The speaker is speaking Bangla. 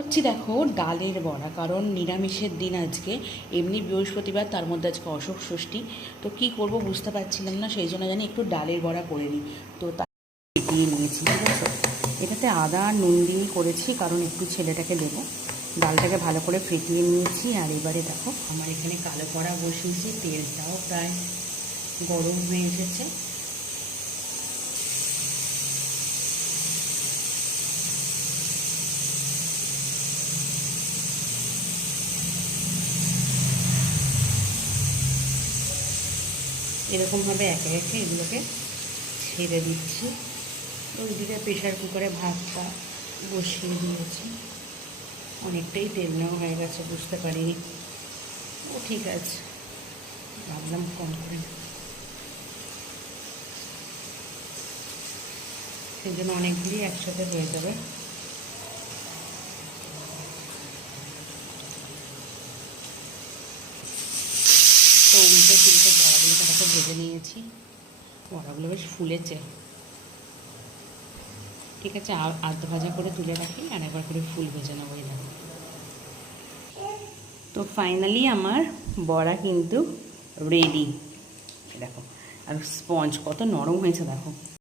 করছি দেখো ডালের বড়া, কারণ নিরামিষের দিন আজকে, এমনি বৃহস্পতিবার, তার মধ্যে আজকে অশোক ষষ্ঠী। তো কী করব বুঝতে পারছিলাম না, সেই জন্য জানি একটু ডালের বড়া করে নিই। তো দিয়ে নিয়েছি, ঠিক আছে। এটাতে আদা আর নুন দিয়েই করেছি, কারণ একটু ছেলেটাকে দেবো। ডালটাকে ভালো করে ফেটিয়ে নিয়েছি। আর এবারে দেখো আমার এখানে কালো কড়া বসিয়েছি, তেলটাও প্রায় গরম হয়ে এসেছে। এরকমভাবে একে একে এগুলোকে ছেড়ে দিচ্ছি। ওইদিকে প্রেশার কুকারে ভাতটা বসিয়ে দিয়েছি। অনেকটাই তেল নেওয়া হয়ে গেছে, বুঝতে পারিনি। ও ঠিক আছে, ভাবলাম কম করে, সেই জন্য অনেকগুলি একসাথে হয়ে যাবে। তো উল্টে তুলতে বড়াগুলোকে দেখো ভেজে নিয়েছি। বড়াগুলো বেশ ফুলেছে। ঠিক আছে, আধ ভাজা করে তুলে রাখি, আর একবার করে ফুল ভেজে নেবো। এই দেখো, তো ফাইনালি আমার বড়া কিন্তু রেডি। দেখো, আর স্পঞ্জ কত নরম হয়েছে দেখো।